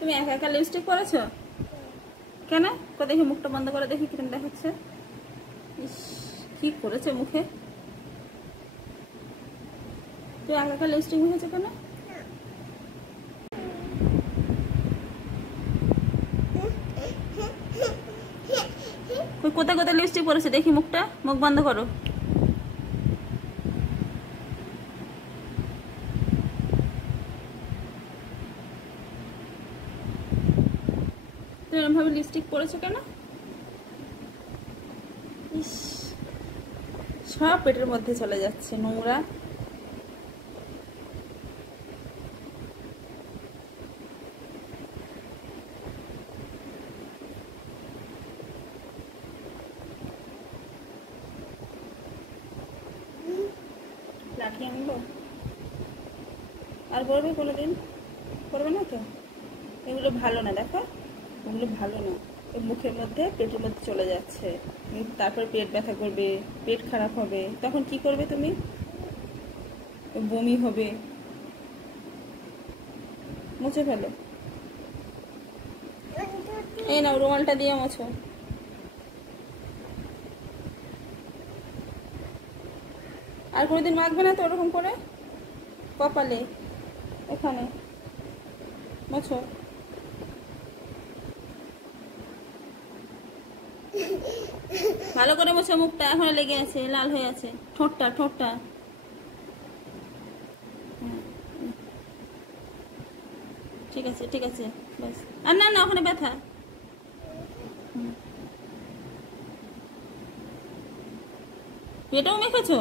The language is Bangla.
তুমি একা একা লিপস্টিক পরেছো কেন? দেখি মুখটা বন্ধ করে দেখি কিরকম দেখাচ্ছে। ইস, কি করেছে মুখে? তুই একা একা লিপস্টিক মুখেছো কেন? কোথায় কোথায় লিপস্টিক পরেছে দেখি মুখটা, মুখ বন্ধ করো। তুই এরকম ভাবে লিপস্টিক পরেছো কেন? ইস, সব পেটের মধ্যে চলে যাচ্ছে, নোংরা। লাঠি আনবো? আর করবে কোনোদিন? করবে না তো? এগুলো ভালো না, দেখো ওগুলো ভালো না। মুখের মধ্যে পেটের মধ্যে চলে যাচ্ছে, তারপর পেট ব্যথা করবে, পেট খারাপ হবে, তখন কি করবে তুমি? বমি হবে। মুছে ফেলো। এই নাও রুমালটা দিয়ে মোছো। আর কোনোদিন মাখবে না তো ওরকম করে কপালে, এখানে মোছো। ভালো করে মোছো মুখটা, এখনো লেগে আছে, লাল হয়ে আছে। ঠোঁটটা ঠোঁটটা ঠিক আছে ঠিক আছে, ব্যাস। আর না না, ওখানে ব্যথা। পেটেও মেখেছো?